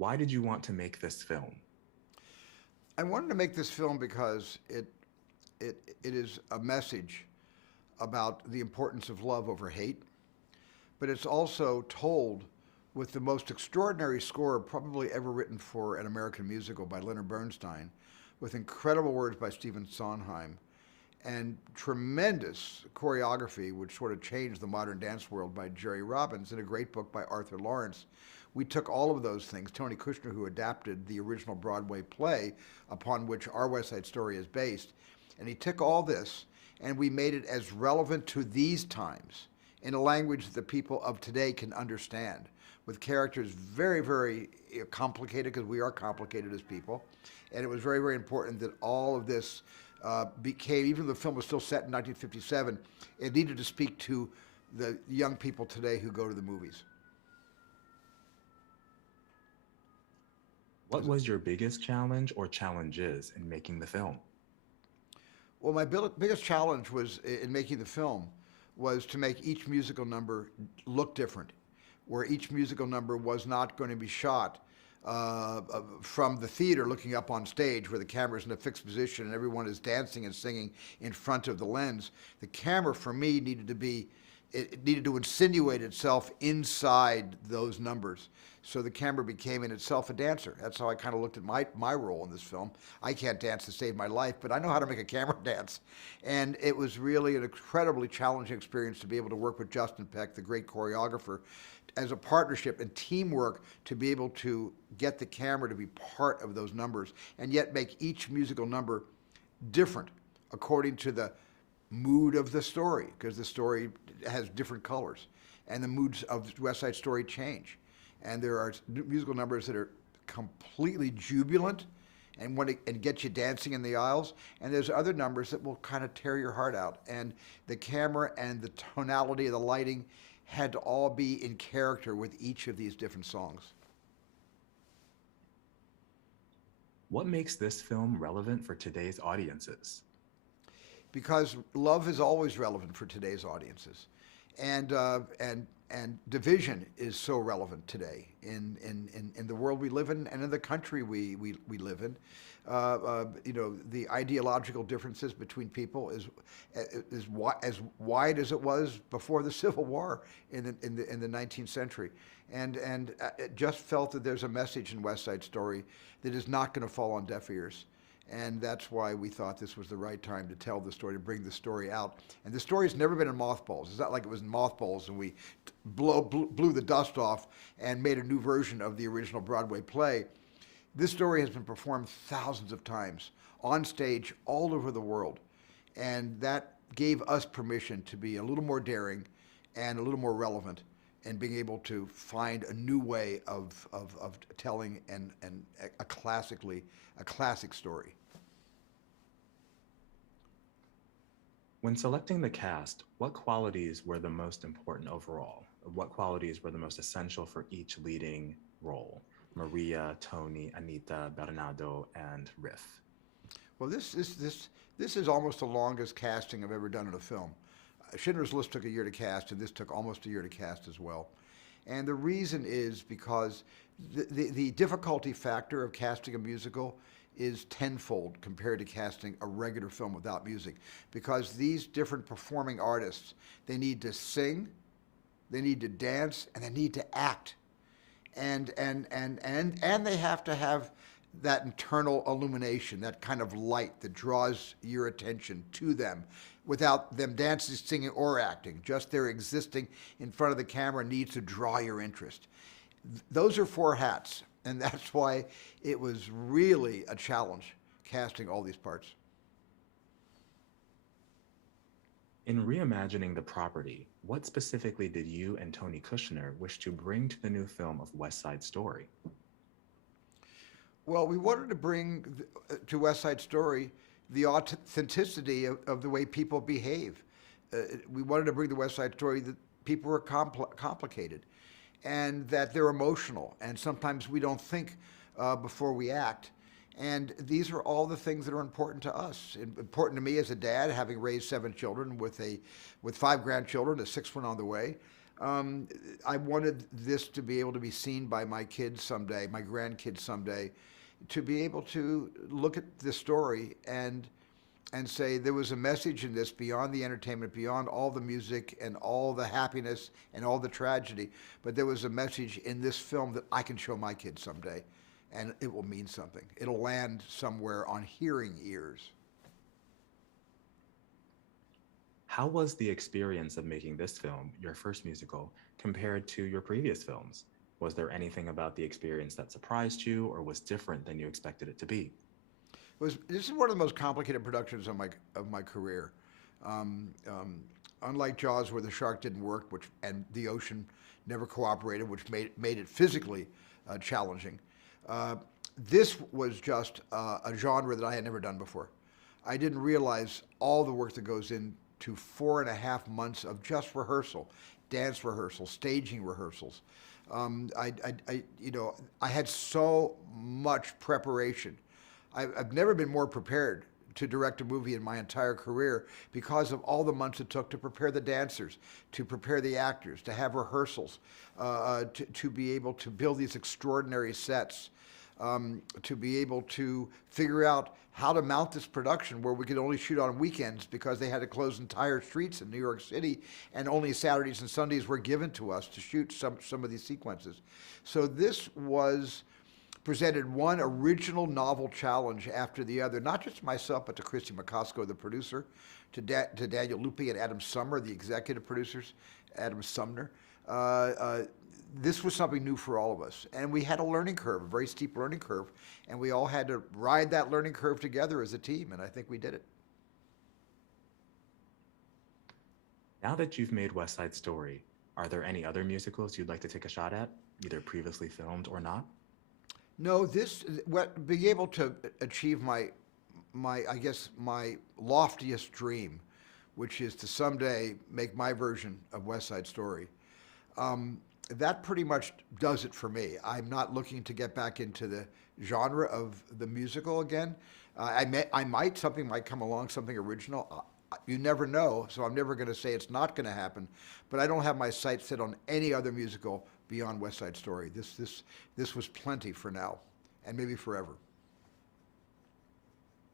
Why did you want to make this film? I wanted to make this film because it is a message about the importance of love over hate, but it's also told with the most extraordinary score probably ever written for an American musical by Leonard Bernstein, with incredible words by Stephen Sondheim, and tremendous choreography, which sort of changed the modern dance world, by Jerry Robbins, and a great book by Arthur Lawrence. We took all of those things. Tony Kushner, who adapted the original Broadway play upon which our West Side Story is based, and he took all this and we made it as relevant to these times in a language that the people of today can understand, with characters very, very complicated, because we are complicated as people. And it was very, very important that all of this became, even though the film was still set in 1957, it needed to speak to the young people today who go to the movies. What was your biggest challenge or challenges in making the film? Well, my biggest challenge was in making the film was to make each musical number look different, where each musical number was not going to be shot from the theater looking up on stage where the camera is in a fixed position and everyone is dancing and singing in front of the lens. The camera, for me, it needed to insinuate itself inside those numbers. So the camera became in itself a dancer. That's how I kind of looked at my role in this film. I can't dance to save my life, but I know how to make a camera dance. And it was really an incredibly challenging experience to be able to work with Justin Peck, the great choreographer, as a partnership and teamwork to be able to get the camera to be part of those numbers and yet make each musical number different according to the mood of the story, because the story has different colors and the moods of West Side Story change. And there are musical numbers that are completely jubilant and get you dancing in the aisles, and there's other numbers that will kind of tear your heart out. And the camera and the tonality of the lighting had to all be in character with each of these different songs. What makes this film relevant for today's audiences? Because love is always relevant for today's audiences, and division is so relevant today in the world we live in and in the country we live in. The ideological differences between people is as wide as it was before the Civil War in the 19th century, and it just felt that there's a message in West Side Story that is not going to fall on deaf ears. And that's why we thought this was the right time to tell the story, to bring the story out. And the story's never been in mothballs. It's not like it was in mothballs and we blew the dust off and made a new version of the original Broadway play. This story has been performed thousands of times on stage all over the world. And that gave us permission to be a little more daring and a little more relevant, and being able to find a new way of telling a classic story. When selecting the cast, what qualities were the most important overall? What qualities were the most essential for each leading role? Maria, Tony, Anita, Bernardo, and Riff. Well, this is almost the longest casting I've ever done in a film. Schindler's List took a year to cast, and this took almost a year to cast as well. And the reason is because the difficulty factor of casting a musical is tenfold compared to casting a regular film without music, because these different performing artists, they need to sing, they need to dance, and they need to act. And they have to have that internal illumination, that kind of light that draws your attention to them without them dancing, singing, or acting. Just their existing in front of the camera needs to draw your interest. Those are four hats, and that's why it was really a challenge casting all these parts. In reimagining the property, what specifically did you and Tony Kushner wish to bring to the new film of West Side Story? Well, we wanted to bring to West Side Story the authenticity of the way people behave. We wanted to bring the West Side Story that people are complicated and that they're emotional, and sometimes we don't think before we act. And these are all the things that are important to us. Important to me as a dad, having raised 7 children with 5 grandchildren, a 6th one on the way. Um, I wanted this to be able to be seen by my kids someday, my grandkids someday, to be able to look at this story and say there was a message in this beyond the entertainment, beyond all the music and all the happiness and all the tragedy, but there was a message in this film that I can show my kids someday, and it will mean something. It'll land somewhere on hearing ears. How was the experience of making this film, your first musical, compared to your previous films? Was there anything about the experience that surprised you or was different than you expected it to be? This is one of the most complicated productions of my career. Um, um, Unlike Jaws, where the shark didn't work, which and the ocean never cooperated, which made it physically challenging. Uh, this was just a genre that I had never done before. I didn't realize all the work that goes into 4.5 months of just rehearsal, dance rehearsals, staging rehearsals. I had so much preparation. I've never been more prepared to direct a movie in my entire career because of all the months it took to prepare the dancers, to prepare the actors, to have rehearsals, to be able to build these extraordinary sets, to be able to figure out how to mount this production where we could only shoot on weekends because they had to close entire streets in New York City and only Saturdays and Sundays were given to us to shoot some of these sequences. So this was presented one original novel challenge after the other, not just to myself, but to Christy McCosco, the producer, to Daniel Lupi and Adam Sumner, the executive producers, Adam Sumner. This was something new for all of us. And we had a learning curve, a very steep learning curve, and we all had to ride that learning curve together as a team, and I think we did it. Now that you've made West Side Story, are there any other musicals you'd like to take a shot at, either previously filmed or not? No, being able to achieve I guess, my loftiest dream, which is to someday make my version of West Side Story. That pretty much does it for me. I'm not looking to get back into the genre of the musical again. Something might come along, something original. You never know, so I'm never going to say it's not going to happen. But I don't have my sights set on any other musical beyond West Side Story. This was plenty for now, and maybe forever.